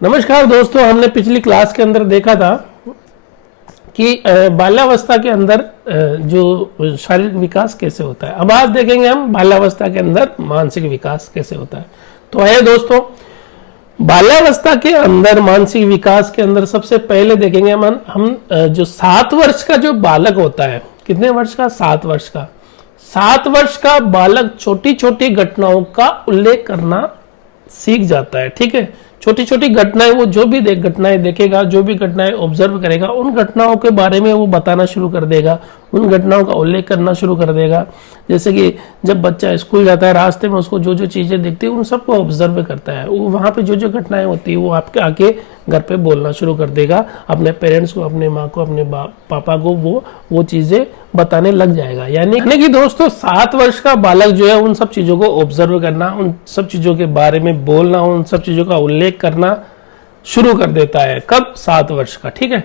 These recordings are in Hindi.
नमस्कार दोस्तों, हमने पिछली क्लास के अंदर देखा था कि बाल्यावस्था के अंदर जो शारीरिक विकास कैसे होता है। अब आज देखेंगे हम बाल्यावस्था के अंदर मानसिक विकास कैसे होता है। तो आइए दोस्तों, बाल्यावस्था के अंदर मानसिक विकास के अंदर सबसे पहले देखेंगे हम जो 7 वर्ष का जो बालक होता है। कितने वर्ष का? 7 वर्ष का। 7 वर्ष का बालक छोटी छोटी घटनाओं का उल्लेख करना सीख जाता है। ठीक है, छोटी छोटी घटनाएं, वो जो भी घटनाएं देखेगा, जो भी घटनाएं ऑब्जर्व करेगा, उन घटनाओं के बारे में वो बताना शुरू कर देगा, उन घटनाओं का उल्लेख करना शुरू कर देगा। जैसे कि जब बच्चा स्कूल जाता है, रास्ते में उसको जो जो चीजें दिखती है उन सबको ऑब्जर्व करता है। वो वहाँ पे जो जो घटनाएं होती है वो आपके आके घर पे बोलना शुरू कर देगा, अपने पेरेंट्स को, अपने माँ को, अपने पापा को वो चीजें बताने लग जाएगा। यानी कि दोस्तों 7 वर्ष का बालक जो है उन सब चीजों को ऑब्जर्व करना, उन सब चीजों के बारे में बोलना, उन सब चीजों का उल्लेख करना शुरू कर देता है। कब? 7 वर्ष का। ठीक है,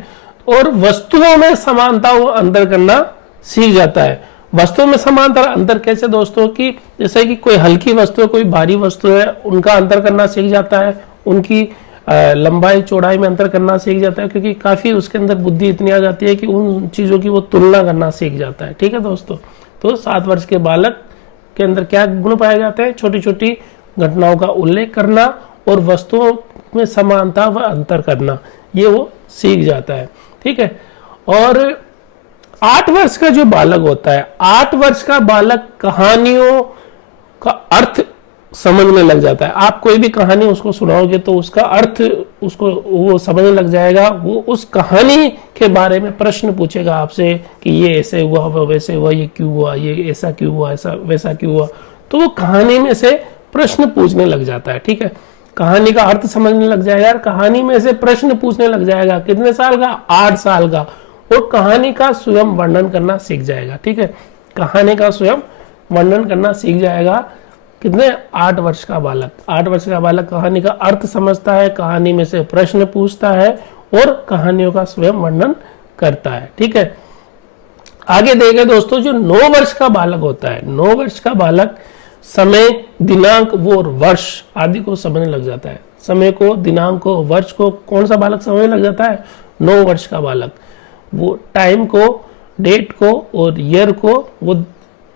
और वस्तुओं में समानता वो अंतर करना सीख जाता है। वस्तुओं में समानता अंतर कैसे दोस्तों? कि जैसे कि कोई हल्की वस्तु है, कोई भारी वस्तु है, उनका अंतर करना सीख जाता है। उनकी लंबाई चौड़ाई में अंतर करना सीख जाता है, क्योंकि काफी उसके अंदर बुद्धि इतनी आ जाती है कि उन चीजों की वो तुलना करना सीख जाता है। ठीक है दोस्तों, तो 7 वर्ष के बालक के अंदर क्या गुण पाए जाते हैं? छोटी छोटी घटनाओं का उल्लेख करना और वस्तुओं में समानता व अंतर करना, ये वो सीख जाता है। ठीक है, और 8 वर्ष का जो बालक होता है, 8 वर्ष का बालक कहानियों का अर्थ समझने लग जाता है। आप कोई भी कहानी उसको सुनाओगे तो उसका अर्थ उसको वो समझने लग जाएगा। वो उस कहानी के बारे में प्रश्न पूछेगा आपसे कि ये ऐसे हुआ, वो वैसे हुआ, ये क्यों हुआ, ये ऐसा क्यों हुआ, ऐसा वैसा क्यों हुआ। तो वो कहानी में से प्रश्न पूछने लग जाता है। ठीक है, कहानी का अर्थ समझने लग जाएगा, कहानी में से प्रश्न पूछने लग जाएगा। कितने साल का? 8 साल का। और कहानी का स्वयं वर्णन करना सीख जाएगा। ठीक है, कहानी का स्वयं वर्णन करना सीख जाएगा। कितने? 8 वर्ष का बालक। 8 वर्ष का बालक कहानी का अर्थ समझता है, कहानी में से प्रश्न पूछता है और कहानियों का स्वयं वर्णन करता है। ठीक है, आगे देखें दोस्तों, जो 9 वर्ष का बालक होता है, 9 वर्ष का बालक समय, दिनांक वो वर्ष आदि को समझने लग जाता है। समय को, दिनांक को, वर्ष को कौन सा बालक समझने लग जाता है? 9 वर्ष का बालक। वो टाइम को, डेट को और ईयर को, वो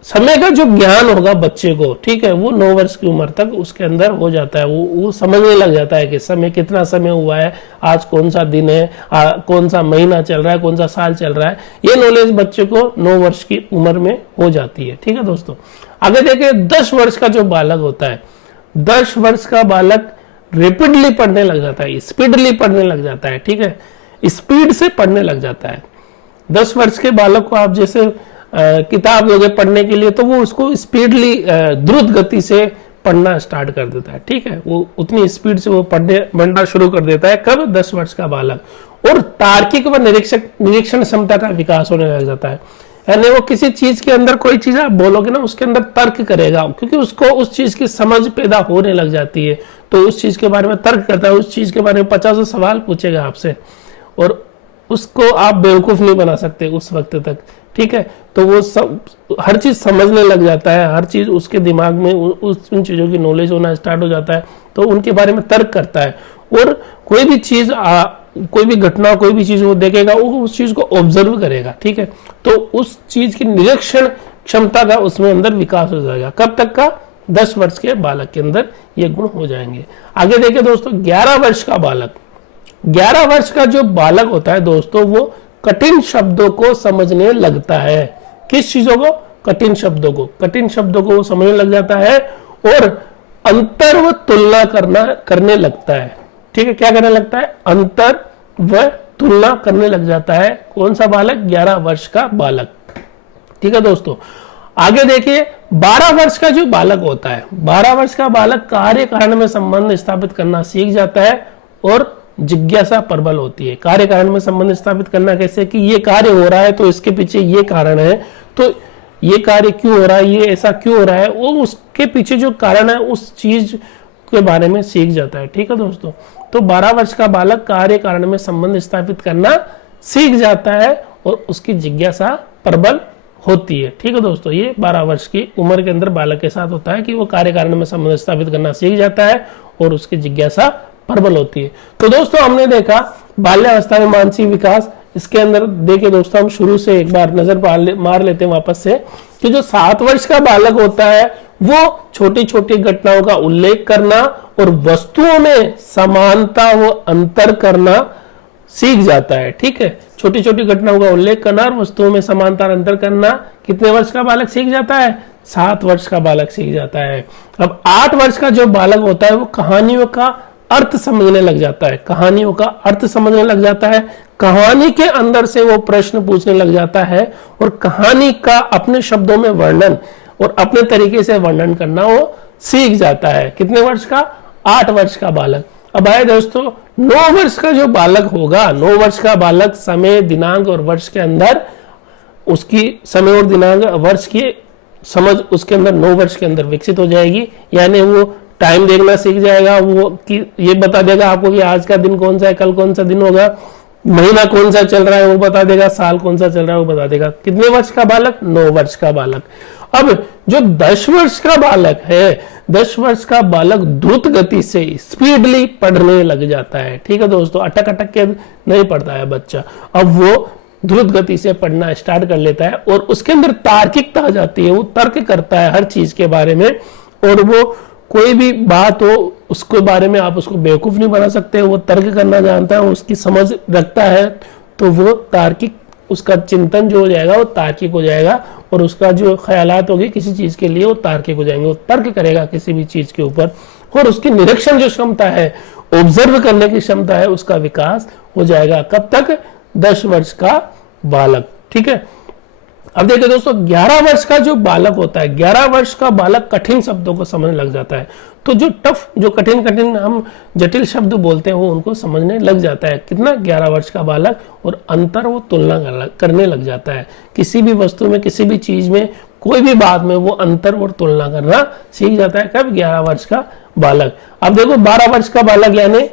समय का जो ज्ञान होगा बच्चे को, ठीक है, वो 9 वर्ष की उम्र तक उसके अंदर हो जाता है। वो समझने लग जाता है कि समय, कितना समय हुआ है, आज कौन सा दिन है, कौन सा महीना चल रहा है, कौन सा साल चल रहा है। ये नॉलेज बच्चे को 9 वर्ष की उम्र में हो जाती है। ठीक है दोस्तों, आगे देखिए 10 वर्ष का जो बालक होता है, 10 वर्ष का बालक रेपिडली पढ़ने लग जाता है, स्पीडली पढ़ने लग जाता है। ठीक है, स्पीड से पढ़ने लग जाता है। 10 वर्ष के बालक को आप जैसे किताब दोगे पढ़ने के लिए, तो वो उसको स्पीडली, द्रुत गति से पढ़ना स्टार्ट कर देता है। ठीक है, वो उतनी स्पीड से वो पढ़ना शुरू कर देता है। कब? 10 वर्ष का बालक। और तार्किक व निरीक्षण क्षमता का विकास होने लग जाता है। यानी वो किसी चीज के अंदर, कोई चीज आप बोलोगे ना, उसके अंदर तर्क करेगा, क्योंकि उसको उस चीज की समझ पैदा होने लग जाती है। तो उस चीज के बारे में तर्क करता है, उस चीज के बारे में 50 सवाल पूछेगा आपसे, और उसको आप बेवकूफ नहीं बना सकते उस वक्त तक। ठीक है, तो वो सब हर चीज समझने लग जाता है, हर चीज उसके दिमाग में उन चीजों की नॉलेज होना स्टार्ट हो जाता है। तो उनके बारे में तर्क करता है, और कोई भी चीज, कोई भी घटना, कोई भी चीज वो देखेगा, वो उस चीज को ऑब्जर्व करेगा। ठीक है, तो उस चीज की निरीक्षण क्षमता का उसमें अंदर विकास हो जाएगा। कब तक का? 10 वर्ष के बालक के अंदर ये गुण हो जाएंगे। आगे देखिए दोस्तों, 11 वर्ष का बालक। 11 वर्ष का जो बालक होता है दोस्तों, वो कठिन शब्दों को समझने लगता है। किस चीजों को? कठिन शब्दों को। कठिन शब्दों को वो समझने लग जाता है और अंतर व तुलना करने लगता है। ठीक है, क्या करने लगता है? अंतर व तुलना करने लग जाता है। कौन सा बालक? 11 वर्ष का बालक। ठीक है दोस्तों, आगे देखिए 12 वर्ष का जो बालक होता है, 12 वर्ष का बालक कार्य कारण में संबंध स्थापित करना सीख जाता है और जिज्ञासा प्रबल होती है। कार्य कारण में संबंध स्थापित करना कैसे? कि ये कार्य हो रहा है तो इसके पीछे ये कारण है, तो ये कार्य क्यों हो रहा है, ये ऐसा क्यों हो रहा है, वो उसके पीछे जो कारण है उस चीज के बारे में सीख जाता है। ठीक है दोस्तों, तो 12 वर्ष का बालक कार्य कारण में संबंध स्थापित करना सीख जाता है और उसकी जिज्ञासा प्रबल होती है। ठीक है दोस्तों, ये 12 वर्ष की उम्र के अंदर बालक के साथ होता है कि वो कार्य कारण में संबंध स्थापित करना सीख जाता है और उसकी जिज्ञासा प्रबल होती है। तो दोस्तों हमने देखा बाल्यावस्था में मानसिक विकास, इसके अंदर देखिए दोस्तों हम शुरू से एक बार नजर मार लेते हैं वापस से कि जो 7 वर्ष का बालक होता है वो छोटी छोटी घटनाओं का उल्लेख करना और वस्तुओं में समानता व अंतर करना सीख जाता है। ठीक है, छोटी छोटी घटनाओं का उल्लेख करना और वस्तुओं में समानता और अंतर करना कितने वर्ष का बालक सीख जाता है? 7 वर्ष का बालक सीख जाता है। अब 8 वर्ष का जो बालक होता है वो कहानियों का अर्थ समझने लग जाता है, कहानियों का अर्थ समझने लग जाता है, कहानी के अंदर से वो प्रश्न पूछने लग जाता है और कहानी का अपने शब्दों में वर्णन और अपने तरीके से वर्णन करना वो सीख जाता है। कितने वर्ष का? 8 वर्ष का बालक। अब आए दोस्तों 9 वर्ष का जो बालक होगा, 9 वर्ष का बालक समय, दिनांक और वर्ष के अंदर उसकी समय और दिनांक वर्ष की समझ उसके अंदर 9 वर्ष के अंदर विकसित हो जाएगी। यानी वो टाइम देखना सीख जाएगा, वो कि ये बता देगा आपको कि आज का दिन कौन सा है, कल कौन सा दिन होगा, महीना कौन सा चल रहा है वो बता देगा, साल कौन सा चल रहा है वो बता देगा। कितने वर्ष का बालक? 9 वर्ष का बालक। अब जो 10 वर्ष का बालक है, 10 वर्ष का बालक द्रुत गति से स्पीडली पढ़ने लग जाता है। ठीक है दोस्तों, अटक अटक के नहीं पढ़ता है बच्चा, अब वो द्रुत गति से पढ़ना स्टार्ट कर लेता है और उसके अंदर तार्किकता आ जाती है, वो तर्क करता है हर चीज के बारे में और वो कोई भी बात हो उसके बारे में आप उसको बेवकूफ नहीं बना सकते, वो तर्क करना जानता है, उसकी समझ रखता है, तो वो तार्किक, उसका चिंतन जो हो जाएगा वो तार्किक हो जाएगा और उसका जो ख्यालात होगी किसी चीज के लिए वो तार्किक हो जाएंगे, वो तर्क करेगा किसी भी चीज के ऊपर और उसकी निरीक्षण जो क्षमता है, ऑब्जर्व करने की क्षमता है, उसका विकास हो जाएगा। कब तक? 10 वर्ष का बालक। ठीक है, अब देखिए दोस्तों 11 वर्ष का जो बालक होता है, 11 वर्ष का बालक कठिन शब्दों को समझने लग जाता है। तो जो टफ, जो कठिन कठिन हम जटिल शब्द बोलते हैं वो उनको समझने लग जाता है। कितना? 11 वर्ष का बालक, और अंतर वो तुलना करने लग जाता है। किसी भी वस्तु में, किसी भी चीज में, कोई भी बात में वो अंतर और तुलना करना सीख जाता है। कब? 11 वर्ष का बालक। अब देखो 12 वर्ष का बालक यानी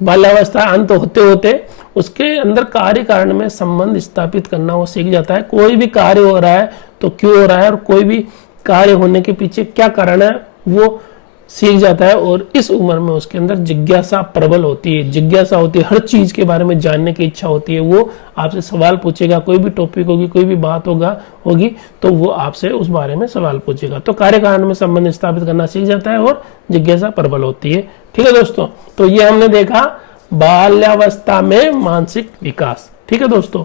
बाल्यावस्था अंत होते होते उसके अंदर कार्य कारण में संबंध स्थापित करना वो सीख जाता है। कोई भी कार्य हो रहा है तो क्यों हो रहा है और कोई भी कार्य होने के पीछे क्या कारण है वो सीख जाता है। और इस उम्र में उसके अंदर जिज्ञासा प्रबल होती है, जिज्ञासा होती है, हर चीज के बारे में जानने की इच्छा होती है। वो आपसे सवाल पूछेगा, कोई भी टॉपिक होगी, कोई भी बात होगी तो वो आपसे उस बारे में सवाल पूछेगा। तो कार्य कारण में संबंध स्थापित करना सीख जाता है और जिज्ञासा प्रबल होती है। ठीक है दोस्तों, तो ये हमने देखा बाल्यावस्था में मानसिक विकास। ठीक है दोस्तों।